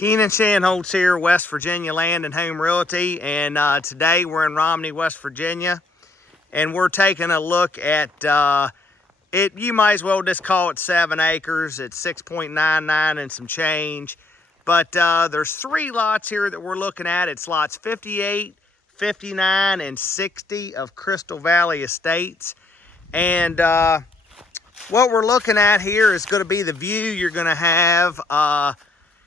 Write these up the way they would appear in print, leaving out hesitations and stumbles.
Keenan Shanholtz here, West Virginia Land and Home Realty, and today we're in Romney, West Virginia, and we're taking a look at it. You might as well just call it 7 acres. It's 6.99 and some change, but there's 3 lots here that we're looking at. It's lots 58, 59, and 60 of Crystal Valley Estates, and what we're looking at here is going to be the view you're going to have.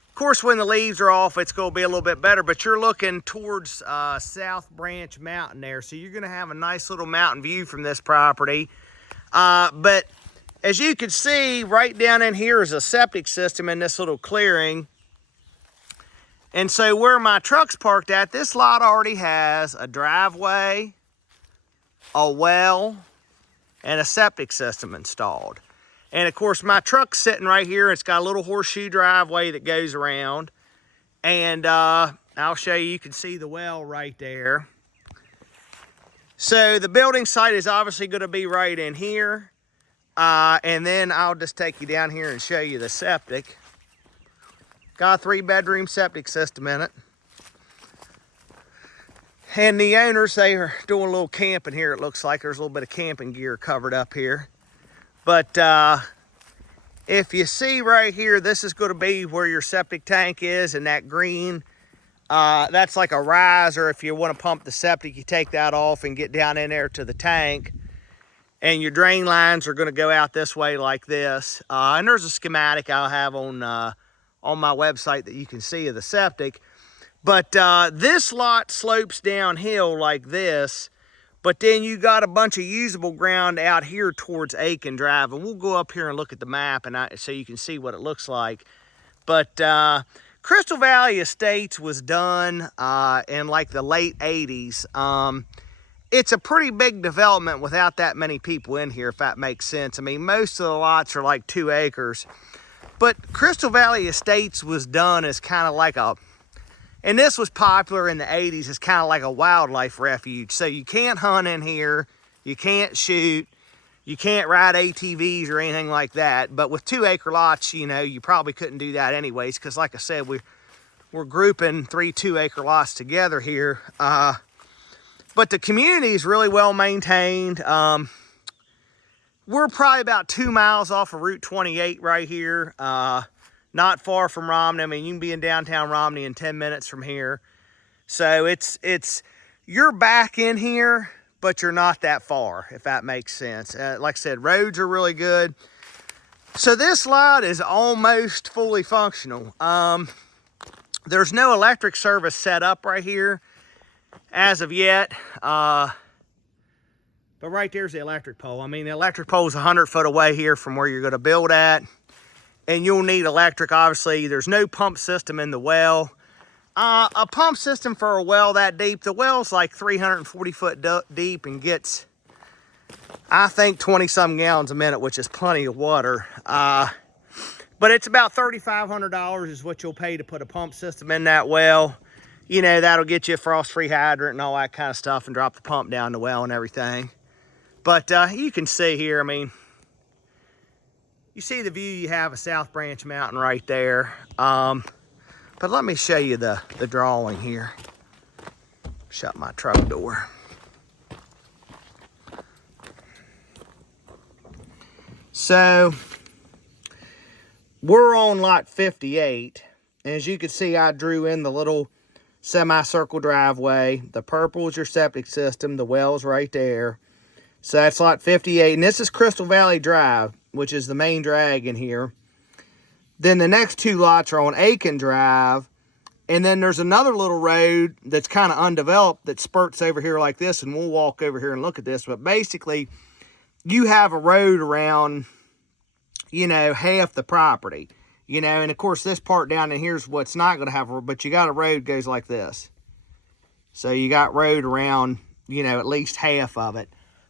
Of course, when the leaves are off, it's going to be a little bit better, but you're looking towards South Branch Mountain there, so you're going to have a nice little mountain view from this property. But as you can see, right down in here is a septic system in this little clearing. And so where my truck's parked at, this lot already has a driveway, a well, and a septic system installed. And of course, my truck's sitting right here. It's got a little horseshoe driveway that goes around. And I'll show you, you can see the well right there. So the building site is obviously gonna be right in here. And then I'll just take you down here and show you the septic. Got a 3-bedroom septic system in it. And the owners, they are doing a little camping here. It looks like there's a little bit of camping gear covered up here. But if you see right here, this is going to be where your septic tank is, and that green, that's like a riser. If you want to pump the septic, you take that off and get down in there to the tank. And your drain lines are going to go out this way like this. And there's a schematic I'll have on my website that you can see of the septic. But this lot slopes downhill like this. But then you got a bunch of usable ground out here towards Aiken Drive. And we'll go up here and look at the map so you can see what it looks like. But Crystal Valley Estates was done in like the late 80s. It's a pretty big development without that many people in here, if that makes sense. I mean, most of the lots are like 2 acres. But Crystal Valley Estates was done as kind of like a... And this was popular in the 80s as kind of like a wildlife refuge. So you can't hunt in here, you can't shoot, you can't ride ATVs or anything like that. But with 2-acre lots, you know, you probably couldn't do that anyways, because like I said, we're grouping 3 2-acre lots together here. But the community is really well maintained. We're probably about 2 miles off of Route 28 right here. Not far from Romney. I mean, you can be in downtown Romney in 10 minutes from here. So you're back in here, but you're not that far, if that makes sense. Like I said, roads are really good. So this lot is almost fully functional. There's no electric service set up right here as of yet. But right there's the electric pole. I mean, the electric pole is 100 foot away here from where you're going to build at. And you'll need electric, obviously. There's no pump system in the well. A pump system for a well that deep, the well's like 340 foot deep and gets, I think, 20-some gallons a minute, which is plenty of water. But it's about $3,500 is what you'll pay to put a pump system in that well. You know, that'll get you a frost-free hydrant and all that kind of stuff and drop the pump down the well and everything. But you can see here, I mean, you see the view you have of South Branch Mountain right there. But let me show you the drawing here. Shut my truck door. So, we're on lot 58. And as you can see, I drew in the little semicircle driveway. The purple is your septic system. The well's right there. So that's lot 58. And this is Crystal Valley Drive, which is the main drag in here. Then the next 2 lots are on Aiken Drive. And then there's another little road that's kind of undeveloped that spurts over here like this. And we'll walk over here and look at this. But basically, you have a road around, you know, half the property. You know, and of course, this part down in here is what's not going to have a road. But you got a road goes like this. So you got road around, you know, at least half of it.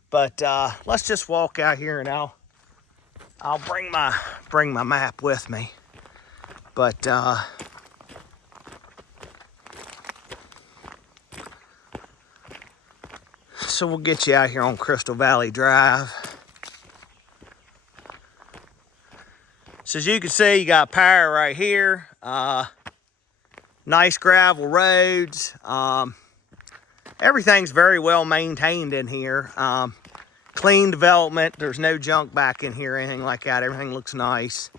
But let's just walk out here and I'll bring my map with me. But so we'll get you out here on Crystal Valley Drive. So as you can see, you got power right here. Nice gravel roads. Everything's very well maintained in here. Clean development. There's no junk back in here, anything like that. Everything looks nice.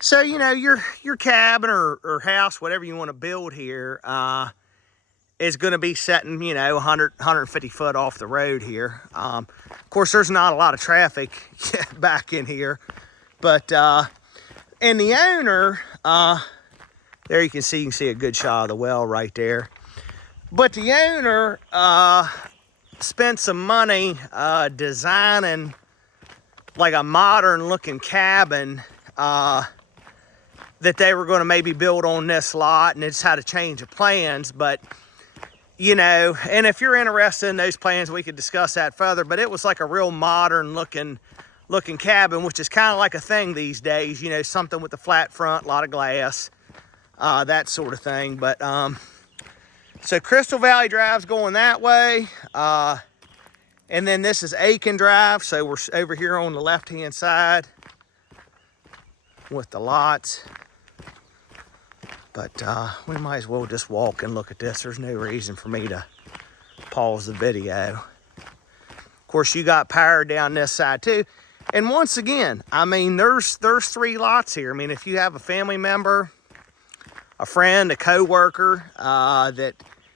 So, you know, your cabin or house, whatever you want to build here, is going to be setting, you know, 150 foot off the road here. Of course, there's not a lot of traffic back in here. But, and the owner, there you can see a good shot of the well right there. But the owner spent some money designing like a modern looking cabin that they were going to maybe build on this lot, and it's had a change of plans. But, you know, and if you're interested in those plans, we could discuss that further. But it was like a real modern looking cabin, which is kind of like a thing these days, you know, something with a flat front, a lot of glass, that sort of thing. But so Crystal Valley Drive's going that way, and then this is Aiken Drive, so we're over here on the left hand side with the lots. But we might as well just walk and look at this. There's no reason for me to pause the video. Of course, you got power down this side too. And once again, I mean, there's 3 lots here. I mean, if you have a family member, a friend, a co-worker that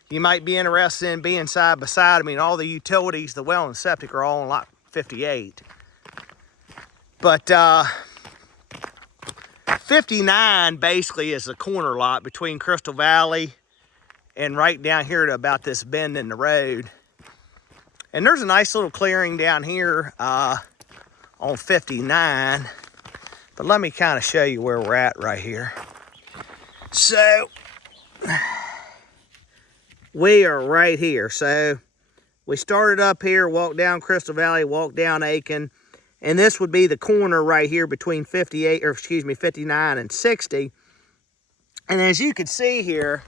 you might be interested in being side by side. I mean, all the utilities, the well and septic are all on lot 58. But 59 basically is the corner lot between Crystal Valley and right down here to about this bend in the road. And there's a nice little clearing down here on 59. But let me kind of show you where we're at right here. So we are right here. So we started up here, walked down Crystal Valley, walked down Aiken, and this would be the corner right here between 59 and 60. And as you can see here,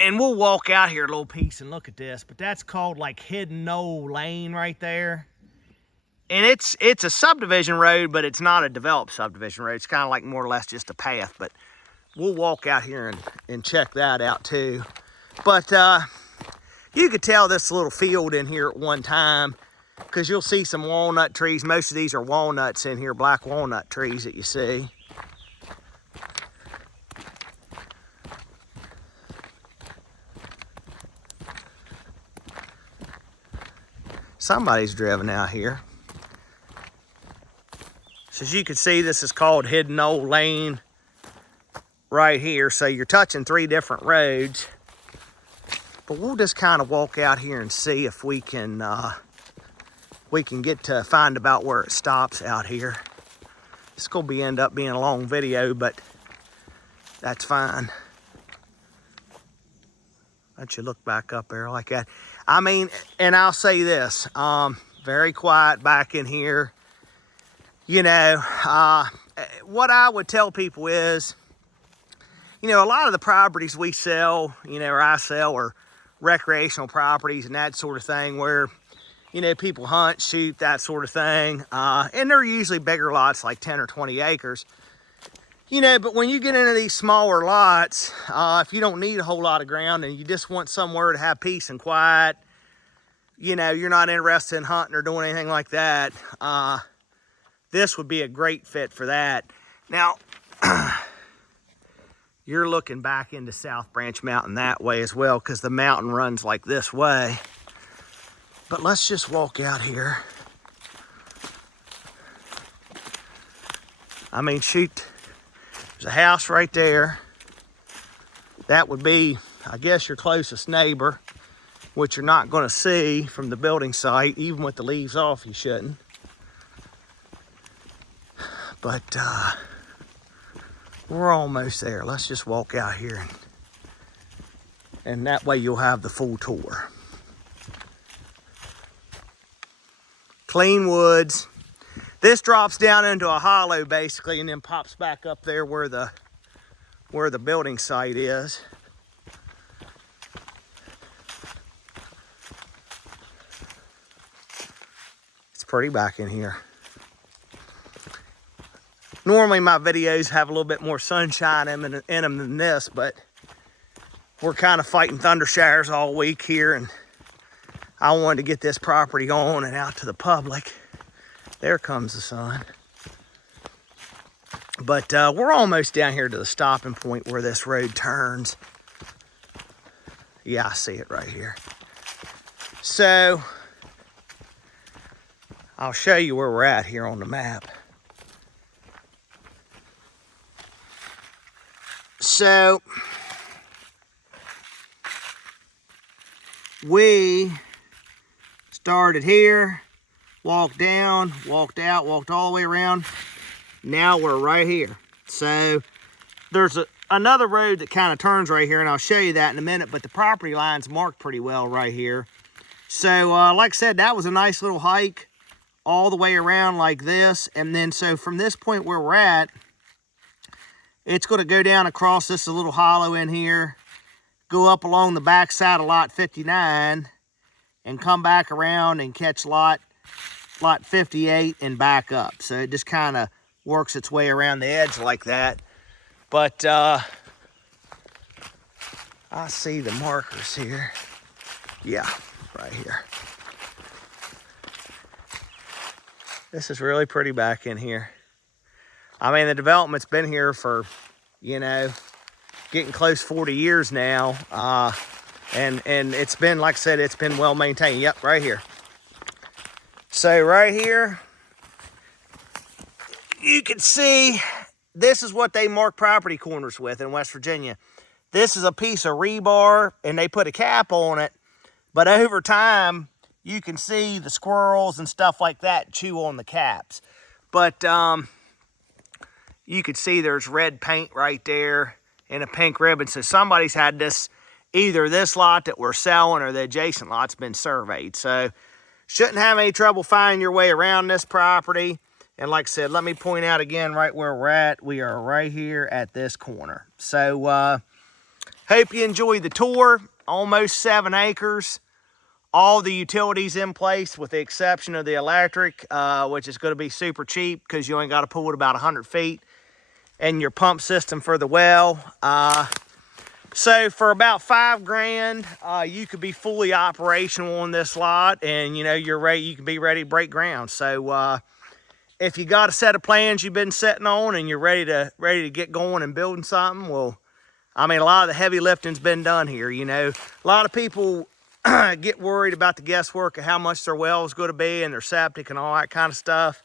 and we'll walk out here a little piece and look at this, but that's called like Hidden Knoll Lane right there. And it's a subdivision road, but it's not a developed subdivision road. It's kind of like more or less just a path, but we'll walk out here and check that out too. But you could tell this little field in here at one time, because you'll see some walnut trees. Most of these are walnuts in here, black walnut trees that you see. Somebody's driven out here. So as you can see, this is called Hidden Knoll Lane right here. So you're touching 3 different roads. But we'll just kind of walk out here and see if we can get to find about where it stops out here. It's going to end up being a long video, but that's fine. Let you look back up there like that. I mean, and I'll say this, very quiet back in here. You know, what I would tell people is, you know, a lot of the properties we sell, you know, or I sell, are recreational properties and that sort of thing where, you know, people hunt, shoot, that sort of thing. And they're usually bigger lots, like 10 or 20 acres. You know, but when you get into these smaller lots, if you don't need a whole lot of ground and you just want somewhere to have peace and quiet, you know, you're not interested in hunting or doing anything like that, this would be a great fit for that. Now, you're looking back into South Branch Mountain that way as well, because the mountain runs like this way. But let's just walk out here. I mean, shoot, there's a house right there. That would be, I guess, your closest neighbor, which you're not going to see from the building site. Even with the leaves off, you shouldn't. But we're almost there. Let's just walk out here, and that way you'll have the full tour. Clean woods. This drops down into a hollow basically, and then pops back up there where the building site is. It's pretty back in here. Normally my videos have a little bit more sunshine in them than this, but we're kind of fighting thunder showers all week here, and I wanted to get this property on and out to the public. There comes the sun. But we're almost down here to the stopping point where this road turns. Yeah, I see it right here. So I'll show you where we're at here on the map. So we started here, walked down, walked out, walked all the way around. Now we're right here. So there's another road that kind of turns right here, and I'll show you that in a minute, but the property line's marked pretty well right here. So like I said, that was a nice little hike all the way around like this. And then so from this point where we're at, it's going to go down across this little hollow in here, go up along the back side of lot 59, and come back around and catch lot 58 and back up. So it just kind of works its way around the edge like that. But I see the markers here. Yeah, right here. This is really pretty back in here. I mean, the development's been here for, you know, getting close 40 years now. And it's been, like I said, it's been well maintained. Yep, right here. So right here, you can see this is what they mark property corners with in West Virginia. This is a piece of rebar, and they put a cap on it. But over time, you can see the squirrels and stuff like that chew on the caps. But you can see there's red paint right there and a pink ribbon. So somebody's had this, either this lot that we're selling or the adjacent lot's been surveyed. So shouldn't have any trouble finding your way around this property. And like I said, let me point out again right where we're at. We are right here at this corner. So hope you enjoyed the tour. Almost 7 acres. All the utilities in place with the exception of the electric, which is going to be super cheap because you only got to pull it about 100 feet. And your pump system for the well. So for about $5 grand, you could be fully operational on this lot, and you know you're ready. You can be ready to break ground. So if you got a set of plans you've been sitting on and you're ready to get going and building something, well, I mean, a lot of the heavy lifting's been done here. You know, a lot of people get worried about the guesswork of how much their well is going to be and their septic and all that kind of stuff.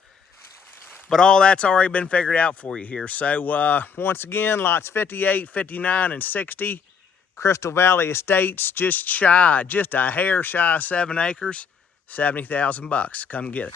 But all that's already been figured out for you here. So once again, lots 58, 59, and 60. Crystal Valley Estates, just a hair shy of 7 acres, $70,000 bucks. Come get it.